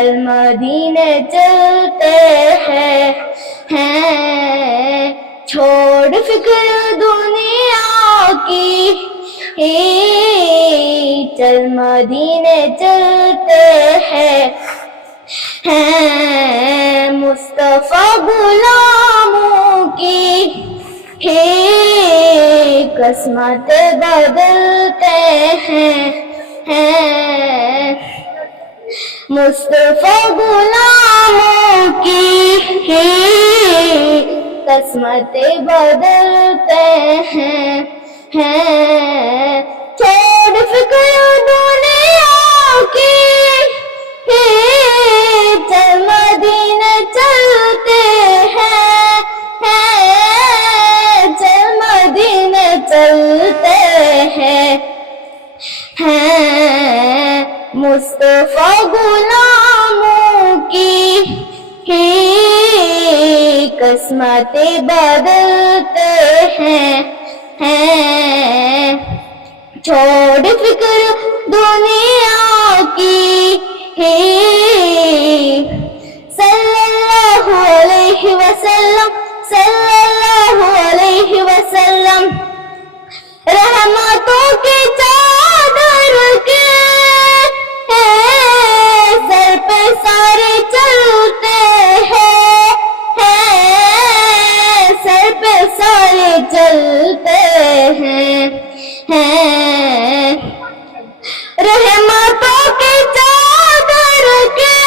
چل مدینے چلتے ہیں چھوڑ فکر دنیا کی چل مدینے چلتے ہیں مصطفیٰ غلاموں کی قسمت بدلتے ہیں مصطفیٰ غلاموں کی قسمت بدلتے ہیں چھوڑ فکر دنیا کی چل مدینے چلتے ہیں چل مدینے چلتے ہیں مصطفیٰ غلاموں کی قسمت بدلتے ہیں چھوڑ فکر دنیا کی صلی اللہ علیہ وسلم صلی اللہ علیہ وسلم رحمتوں کی چادر کے سر پہ سارے چلتے ہیں سر پہ سارے چلتے ہیں رحمتوں کی چادر کے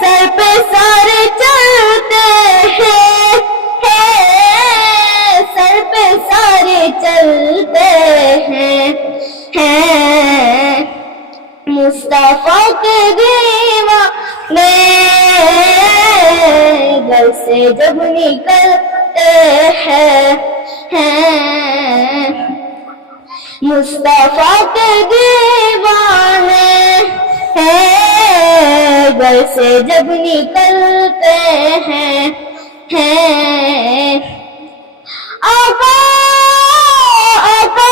سر پہ سارے چلتے ہیں سر پہ سارے چلتے ہیں مصطفیٰ کے دیوانے گھر سے جب نکلتے ہیں مصطفیٰ کے دیوانے گھر سے جب نکلتے ہیں آقا آقا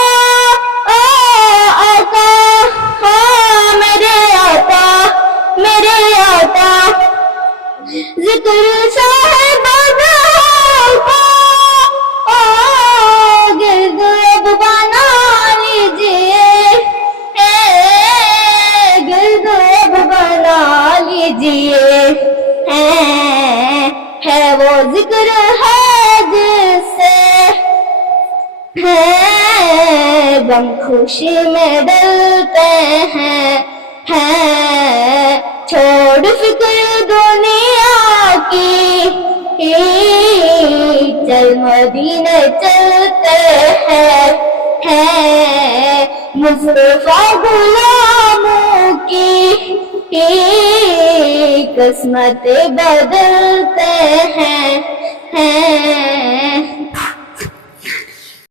آقا میرے آقا ذکر صاحب کو گرد اب بنا لیجئے گرد اب بنا لیجئے ہے وہ ذکر ہے جس سے غم خوشی میں ڈلتے ہیں چھوڑ فکر دنیا کی چل مدینے چلتے ہیں مصطفیٰ غلاموں کی قسمت بدلتے ہیں